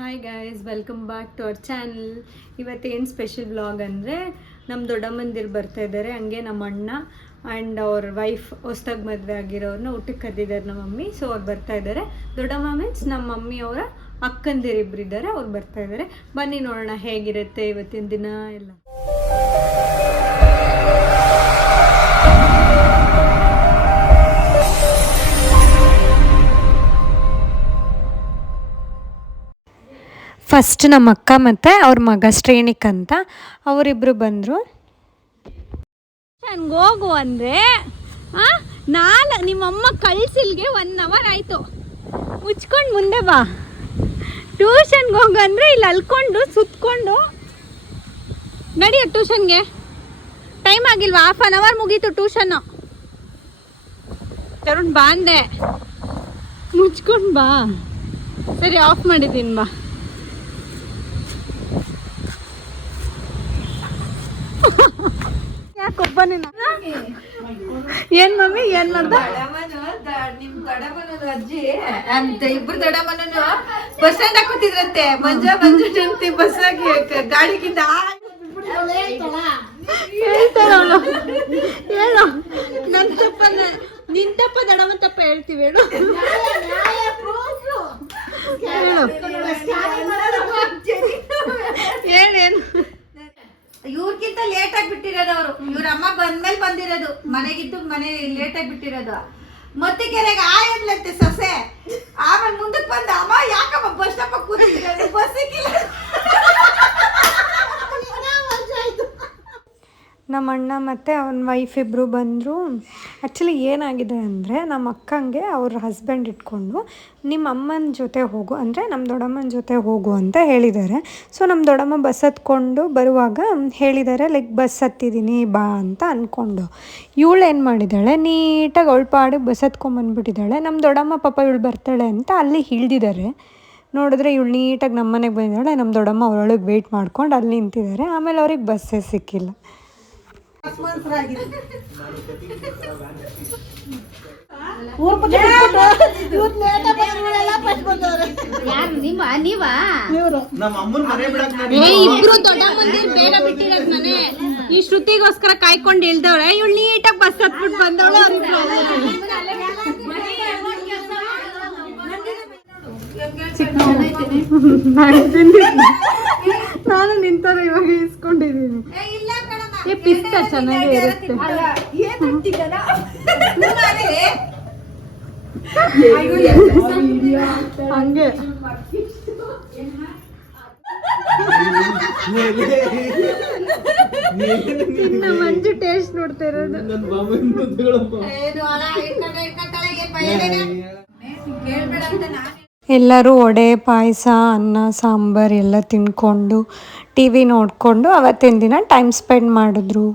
Hi guys welcome back to our channel ಇವತ್ತೇನು special vlog ಅಂದರೆ ನಮ್ಮ ದೊಡ್ಡಮ್ಮಂದಿರು ಬರ್ತಾ ಇದ್ದಾರೆ ಹಂಗೆ ನಮ್ಮ ಅಣ್ಣ ಆ್ಯಂಡ್ ಅವ್ರ ವೈಫ್ ಹೊಸ್ದಾಗಿ ಮದುವೆ ಆಗಿರೋರನ್ನ ಊಟಕ್ಕೆ ಕರೆದಿದ್ದಾರೆ ನಮ್ಮ ಮಮ್ಮಿ. ಸೊ ಅವ್ರು ಬರ್ತಾ ಇದ್ದಾರೆ ದೊಡ್ಡಮ್ಮ ಮೀನ್ಸ್ ನಮ್ಮ ಮಮ್ಮಿ ಅವರ ಅಕ್ಕಂದಿರಿಬ್ಬರಿದ್ದಾರೆ ಅವ್ರು ಬರ್ತಾ ಇದ್ದಾರೆ ಬನ್ನಿ ನೋಡೋಣ ಹೇಗಿರುತ್ತೆ ಇವತ್ತಿನ ದಿನ ಎಲ್ಲ. ಫಸ್ಟ್ ನಮ್ಮ ಅಕ್ಕ ಮತ್ತು ಅವ್ರ ಮಗ ಶ್ರೇಣಿಕ್ ಅಂತ ಅವರಿಬ್ಬರು ಬಂದರು. ಟ್ಯೂಷನ್ಗೆ ಹೋಗು ಅಂದರೆ ನಾನು ನಿಮ್ಮಮ್ಮ ಕಳ್ಸಿಲ್ಗೆ ಒನ್ ಅವರ್ ಆಯಿತು. ಮುಚ್ಕೊಂಡು ಮುಂದೆ ಬಾ. ಟ್ಯೂಷನ್ಗೆ ಹೋಗು ಅಂದರೆ ಇಲ್ಲಿ ಅಲ್ಕೊಂಡು, ಸುತ್ಕೊಂಡು. ನಡಿಯ ಟ್ಯೂಷನ್ಗೆ ಟೈಮ್ ಆಗಿಲ್ವಾ? ಹಾಫ್ ಆನ್ ಅವರ್ ಮುಗೀತು ಟ್ಯೂಷನ್ನು ತರುಣ್ ಬಾ ಅಂದೆ. ಮುಚ್ಕೊಂಡು ಬಾ. ಸರಿ ಆಫ್ ಮಾಡಿದ್ದೀನಿ ಬಾ. ಯಾಕೊಬ್ಬ ನೀನು? ಏನ್ ಮಮ್ಮಿ ಏನ್ ಮಾಡ್ದ? ನಿಮ್ ದೊಡ್ಡಮ್ಮನ ಅಜ್ಜಿ ಅಂತ ಇಬ್ರು ದೊಡ್ಡಮ್ಮನೂ ಬಸ್ ಸ್ಟ್ಯಾಂಡ್ ಹಾಕೋತಿದ್ರಂತೆ. ಮಂಜ ಮಂಜು ಜಂತಿ ಬಸ್ ಆಗಿ ಗಾಡಿಗಿಂತ ಹೇಳ್ತಾಳ ಅವ್ಳು. ಹೇಳು. ನನ್ ತಪ್ಪ ನಿನ್ ತಪ್ಪ ದಡವ ತಪ್ಪ ಹೇಳ್ತೀವಿ ಹೇಳು. ಹೇಳು ಹೇಳೇನು ಇವ್ರಕ್ಕಿಂತ ಲೇಟ್ ಆಗಿ ಬಿಟ್ಟಿರೋದು ಅವ್ರು ಇವ್ರ ಅಮ್ಮ ಬಂದ್ಮೇಲೆ ಬಂದಿರೋದು. ಮನೆಗಿದ್ದು ಮನೆ ಲೇಟ್ ಆಗಿ ಬಿಟ್ಟಿರೋದು. ಮತ್ತೆ ಕೆರೆಗೆ ಆಯ್ಲತ್ತೆ ಸೊಸೆ. ಆಮೇಲೆ ಮುಂದಕ್ಕೆ ಬಂದ ಅಮ್ಮ ಯಾಕಮ್ಮ ಬಸ್ ಸ್ಟಾಪ್ ಕೂತಿದ್ರೆ ಬಸ್ ಸಿಕ್ಕಿಲ್ಲ? ನಮ್ಮ ಅಣ್ಣ ಮತ್ತು ಅವನ ವೈಫ್ ಇಬ್ಬರು ಬಂದರು. ಆ್ಯಕ್ಚುಲಿ ಏನಾಗಿದೆ ಅಂದರೆ ನಮ್ಮ ಅಕ್ಕಂಗೆ ಅವ್ರ ಹಸ್ಬೆಂಡ್ ಇಟ್ಕೊಂಡು ನಿಮ್ಮ ಅಮ್ಮನ ಜೊತೆ ಹೋಗು. ಅಂದರೆ ನಮ್ಮ ದೊಡ್ಡಮ್ಮನ ಜೊತೆ ಹೋಗು ಅಂತ ಹೇಳಿದ್ದಾರೆ. ಸೊ ನಮ್ಮ ದೊಡ್ಡಮ್ಮ ಬಸ್ ಹತ್ಕೊಂಡು ಬರುವಾಗ ಹೇಳಿದ್ದಾರೆ, ಲೈಕ್ ಬಸ್ ಹತ್ತಿದ್ದೀನಿ ಬಾ ಅಂತ ಅಂದ್ಕೊಂಡು ಇವಳು ಏನು ಮಾಡಿದ್ದಾಳೆ, ನೀಟಾಗಿ ಅವಳ ಪಾಡಿಗೆ ಬಸ್ ಹತ್ಕೊಂಬಂದ್ಬಿಟ್ಟಿದ್ದಾಳೆ ನಮ್ಮ ದೊಡ್ಡಮ್ಮ ಪಾಪ ಇವಳು ಬರ್ತಾಳೆ ಅಂತ ಅಲ್ಲಿ ಹಿಳ್ದಿದ್ದಾರೆ ನೋಡಿದ್ರೆ ಇವಳು ನೀಟಾಗಿ ನಮ್ಮ ಮನೆಗೆ ಬಂದಿದ್ದಾಳೆ. ನಮ್ಮ ದೊಡ್ಡಮ್ಮ ಅವರೊಳಗೆ ವೆಯ್ಟ್ ಮಾಡ್ಕೊಂಡು ಅಲ್ಲಿ ನಿಂತಿದ್ದಾರೆ. ಆಮೇಲೆ ಅವ್ರಿಗೆ ಬಸ್ಸೇ ಸಿಕ್ಕಿಲ್ಲ. ಈ ಶ್ರುತಿಗೋಸ್ಕರ ಕಾಯ್ಕೊಂಡು ಇಳ್ದವ್ರೆ ಇವಳು ನೀಟಾಗಿ ಬಸ್ ಹತ್ಬಿಟ್ಟು ಬಂದವಳು ನಾನು ನಿಂತರ ಇವಾಗ ಇಸ್ಕೊಂಡಿದ್ದೀನಿ. ಏ ಪಿಸ್ತಾ ಚೆನ್ನಾಗೇ ಇರುತ್ತೆ ಹಂಗೆ ಇನ್ನು ಮಂಜು ಟೇಸ್ಟ್ ನೋಡ್ತಾ ಇರೋದು ನನ್ನ ಬಾಬನ್ ಮುದ್ದುಗಳಪ್ಪ ಹೇಳ್ಬೇಡ ಅಂತ ನಾನು ಎಲ್ಲರೂ ವಡೆ, ಪಾಯಸ, ಅನ್ನ, ಸಾಂಬಾರು ಎಲ್ಲ ತಿನ್ಕೊಂಡು ಟಿ ವಿ ನೋಡಿಕೊಂಡು ಅವತ್ತಿನ ದಿನ ಟೈಮ್ ಸ್ಪೆಂಡ್ ಮಾಡಿದ್ರು.